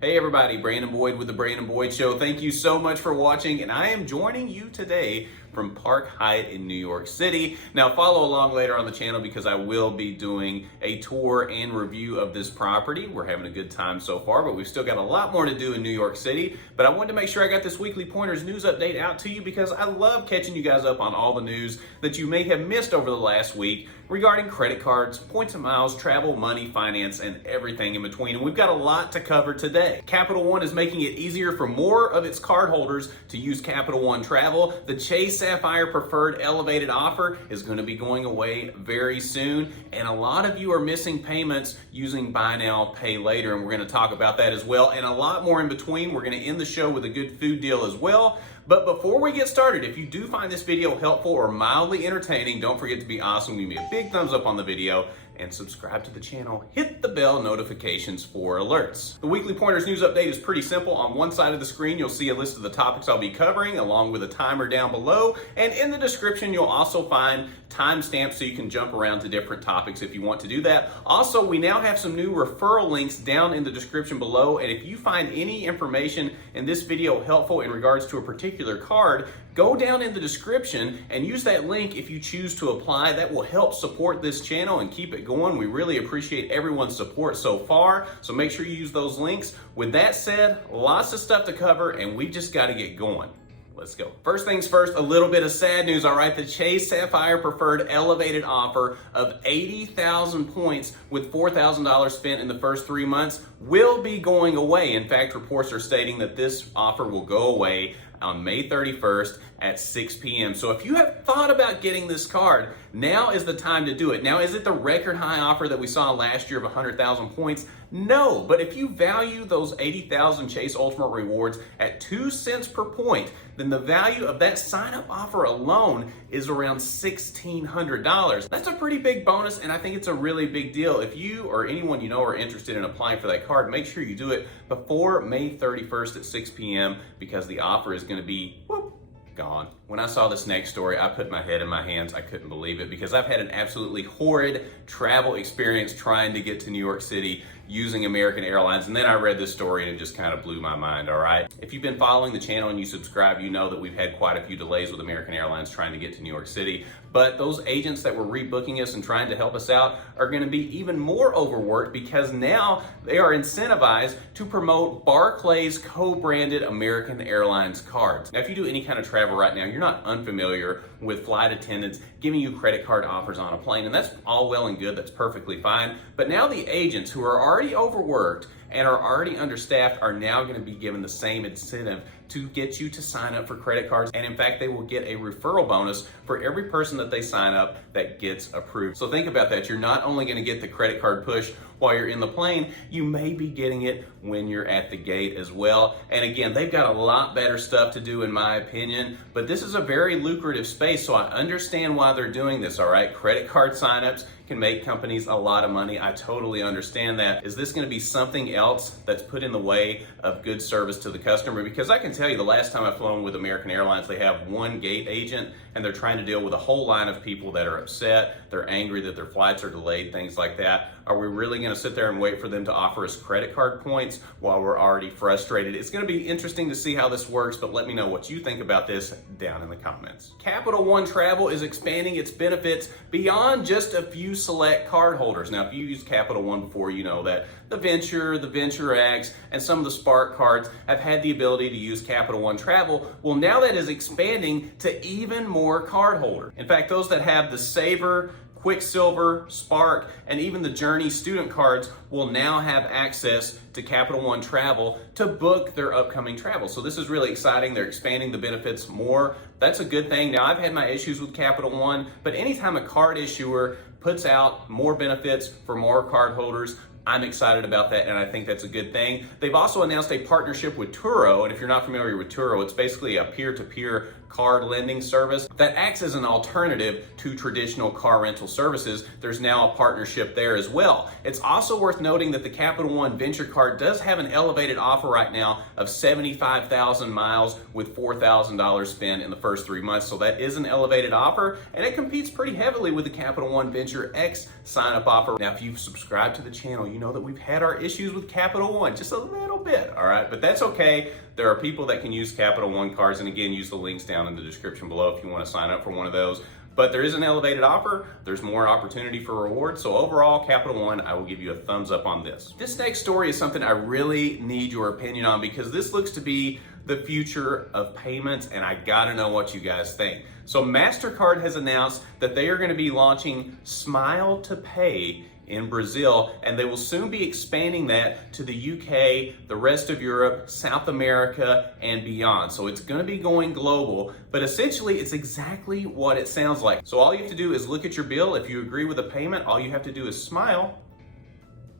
Hey everybody, Brandon Boyd with the Brandon Boyd Show. Thank you so much for watching, and I am joining you today from Park Hyatt in New York City. Now follow along later on the channel because I will be doing a tour and review of this property. We're having a good time so far, but we've still got a lot more to do in New York City. But I wanted to make sure I got this weekly Pointers news update out to you because I love catching you guys up on all the news that you may have missed over the last week regarding credit cards, points and miles, travel, money, finance, and everything in between. And we've got a lot to cover today. Capital One is making it easier for more of its cardholders to use Capital One Travel. The Chase Sapphire Preferred Elevated offer is going to be going away very soon. And a lot of you are missing payments using Buy Now, Pay Later. And we're going to talk about that as well. And a lot more in between. We're going to end the show with a good food deal as well. But before we get started, if you do find this video helpful or mildly entertaining, don't forget to be awesome. Give me a big thumbs up on the video and subscribe to the channel. Hit the bell notifications for alerts. The weekly Pointers news update is pretty simple. On one side of the screen, you'll see a list of the topics I'll be covering along with a timer down below. And in the description, you'll also find timestamps so you can jump around to different topics if you want to do that. Also, we now have some new referral links down in the description below. And if you find any information in this video helpful in regards to a particular card, go down in the description and use that link if you choose to apply. That will help support this channel and keep it going. We really appreciate everyone's support so far, so make sure you use those links. With that said, lots of stuff to cover, and we just got to get going. Let's go. First things first, a little bit of sad news, all right? The Chase Sapphire Preferred Elevated offer of 80,000 points with $4,000 spent in the first 3 months will be going away. In fact, reports are stating that this offer will go away on May 31st at 6 p.m. So if you have thought about getting this card, now is the time to do it. Now, is it the record high offer that we saw last year of 100,000 points? No, but if you value those 80,000 Chase Ultimate Rewards at 2 cents per point, then the value of that sign-up offer alone is around $1,600. That's a pretty big bonus, and I think it's a really big deal. If you or anyone you know are interested in applying for that card, make sure you do it before May 31st at 6 p.m. because the offer is going to be gone. When I saw this next story, I put my head in my hands. I couldn't believe it because I've had an absolutely horrid travel experience trying to get to New York City using American Airlines. And then I read this story and it just kind of blew my mind, all right? If you've been following the channel and you subscribe, you know that we've had quite a few delays with American Airlines trying to get to New York City. But those agents that were rebooking us and trying to help us out are going to be even more overworked because now they are incentivized to promote Barclays co-branded American Airlines cards. Now, if you do any kind of travel right now, you're not unfamiliar with flight attendants giving you credit card offers on a plane, and that's all well and good. That's perfectly fine. But now the agents who are already overworked and are already understaffed are now going to be given the same incentive to get you to sign up for credit cards. And in fact, they will get a referral bonus for every person that they sign up that gets approved. So think about that. You're not only going to get the credit card push while you're in the plane, you may be getting it when you're at the gate as well. And again, they've got a lot better stuff to do in my opinion, but this is a very lucrative space, so I understand why they're doing this, all right? Credit card signups can make companies a lot of money. I totally understand that. Is this going to be something else that's put in the way of good service to the customer? Because I can tell you the last time I've flown with American Airlines, they have one gate agent and they're trying to deal with a whole line of people that are upset. They're angry that their flights are delayed, things like that. Are we really going to sit there and wait for them to offer us credit card points while we're already frustrated? It's going to be interesting to see how this works, but let me know what you think about this down in the comments. Capital One Travel is expanding its benefits beyond just a few select cardholders. Now, if you used Capital One before, you know that the Venture X, and some of the Spark cards have had the ability to use Capital One Travel. Well, now that is expanding to even more cardholders. In fact, those that have the Saver, Quicksilver, Spark, and even the Journey student cards will now have access to Capital One Travel to book their upcoming travel. So this is really exciting. They're expanding the benefits more. That's a good thing. Now, I've had my issues with Capital One, but anytime a card issuer puts out more benefits for more cardholders, I'm excited about that, and I think that's a good thing. They've also announced a partnership with Turo, and if you're not familiar with Turo, it's basically a peer-to-peer card lending service that acts as an alternative to traditional car rental services. There's now a partnership there as well. It's also worth noting that the Capital One Venture card does have an elevated offer right now of 75,000 miles with $4,000 spent in the first 3 months. So that is an elevated offer, and it competes pretty heavily with the Capital One Venture X sign-up offer. Now, if you've subscribed to the channel, you you know that we've had our issues with Capital One, just a little bit, all right? But that's okay. There are people that can use Capital One cards, and again, use the links down in the description below if you want to sign up for one of those. But there is an elevated offer. There's more opportunity for rewards. So overall, Capital One, I will give you a thumbs up on this. This next story is something I really need your opinion on because this looks to be the future of payments, and I gotta know what you guys think. So Mastercard has announced that they are gonna be launching Smile to Pay in Brazil, and they will soon be expanding that to the UK, the rest of Europe, South America, and beyond. So it's gonna be going global, but essentially it's exactly what it sounds like. So all you have to do is look at your bill. If you agree with a payment, all you have to do is smile,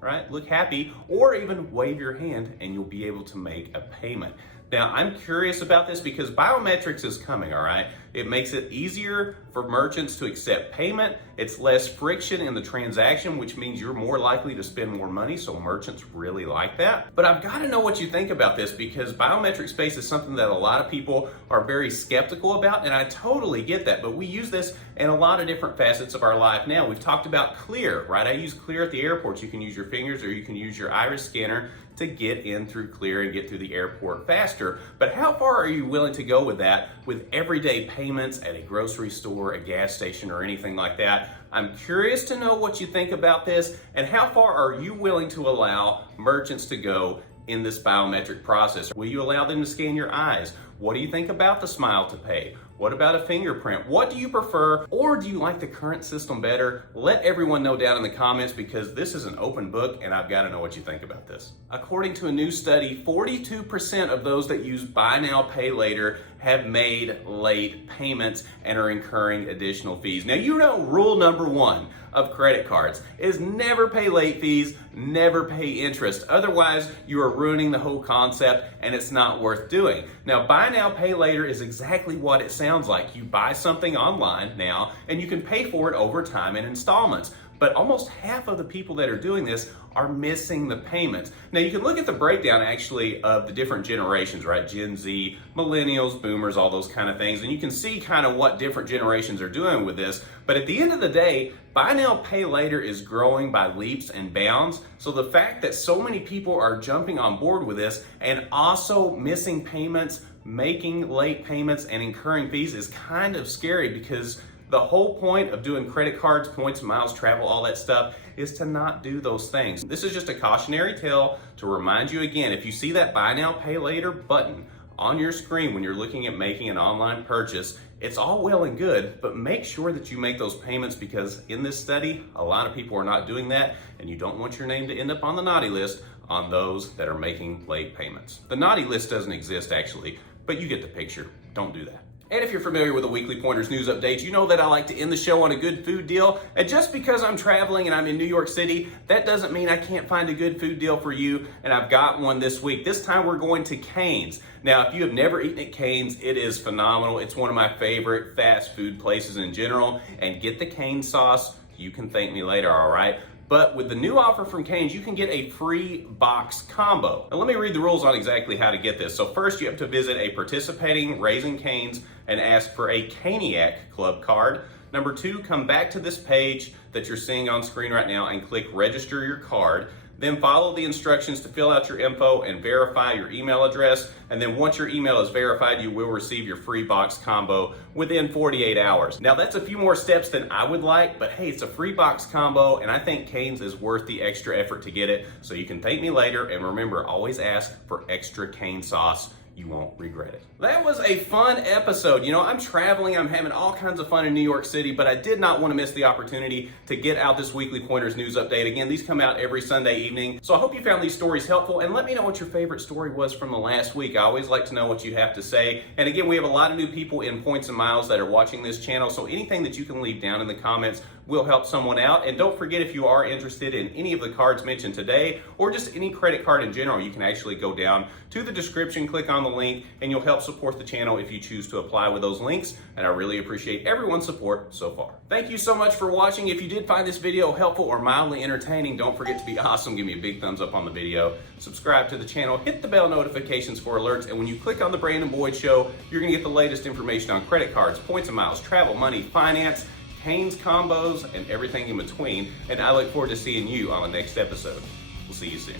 right? Look happy, or even wave your hand and you'll be able to make a payment. Now, I'm curious about this because biometrics is coming, all right? It makes it easier for merchants to accept payment. It's less friction in the transaction, which means you're more likely to spend more money, so merchants really like that. But I've got to know what you think about this because biometric space is something that a lot of people are very skeptical about, and I totally get that, but we use this in a lot of different facets of our life now. We've talked about Clear, right? I use Clear at the airports. You can use your fingers or you can use your iris scanner to get in through Clear and get through the airport faster. But how far are you willing to go with that with everyday payments at a grocery store, a gas station, or anything like that? I'm curious to know what you think about this and how far are you willing to allow merchants to go in this biometric process? Will you allow them to scan your eyes? What do you think about the Smile to Pay? What about a fingerprint? What do you prefer, or do you like the current system better? Let everyone know down in the comments because this is an open book and I've got to know what you think about this. According to a new study, 42% of those that use Buy Now, Pay Later have made late payments and are incurring additional fees. Now, you know rule number one of credit cards is never pay late fees, never pay interest. Otherwise, you are ruining the whole concept and it's not worth doing. Now, Buy Now, Pay Later is exactly what it sounds like. You buy something online now and you can pay for it over time in installments. But almost half of the people that are doing this are missing the payments. Now you can look at the breakdown actually of the different generations, right? Gen Z, millennials, boomers, all those kind of things. And you can see kind of what different generations are doing with this. But at the end of the day, Buy Now, Pay Later is growing by leaps and bounds. So the fact that so many people are jumping on board with this and also missing payments, making late payments and incurring fees is kind of scary because the whole point of doing credit cards, points, miles, travel, all that stuff is to not do those things. This is just a cautionary tale to remind you again, if you see that Buy Now, Pay Later button on your screen when you're looking at making an online purchase, it's all well and good, but make sure that you make those payments because in this study, a lot of people are not doing that and you don't want your name to end up on the naughty list on those that are making late payments. The naughty list doesn't exist actually, but you get the picture. Don't do that. And if you're familiar with the Weekly Pointers news updates, you know that I like to end the show on a good food deal. And just because I'm traveling and I'm in New York City, that doesn't mean I can't find a good food deal for you. And I've got one this week. This time we're going to Cane's. Now, if you have never eaten at Cane's, it is phenomenal. It's one of my favorite fast food places in general. And get the Cane's sauce. You can thank me later, all right? But with the new offer from Cane's, you can get a free box combo. Now let me read the rules on exactly how to get this. So first you have to visit a participating Raising Cane's and ask for a Caniac Club card. Number two, come back to this page that you're seeing on screen right now and click register your card. Then follow the instructions to fill out your info and verify your email address. And then once your email is verified, you will receive your free box combo within 48 hours. Now that's a few more steps than I would like, but hey, it's a free box combo and I think Cane's is worth the extra effort to get it. So you can thank me later, and remember, always ask for extra cane sauce. You won't regret it. That was a fun episode. You know, I'm traveling, I'm having all kinds of fun in New York City, but I did not want to miss the opportunity to get out this Weekly Pointers news update. Again, these come out every Sunday evening. So I hope you found these stories helpful, and let me know what your favorite story was from the last week. I always like to know what you have to say. And again, we have a lot of new people in Points and Miles that are watching this channel, so anything that you can leave down in the comments will help someone out. And don't forget, if you are interested in any of the cards mentioned today, or just any credit card in general, you can actually go down to the description, click on the link, and you'll help support the channel if you choose to apply with those links. And I really appreciate everyone's support so far. Thank you so much for watching. If you did find this video helpful or mildly entertaining, don't forget to be awesome. Give me a big thumbs up on the video. Subscribe to the channel, hit the bell notifications for alerts, and when you click on the Brandon Boyd Show, you're gonna get the latest information on credit cards, points and miles, travel, money, finance, Hanes combos, and everything in between. And I look forward to seeing you on the next episode. We'll see you soon.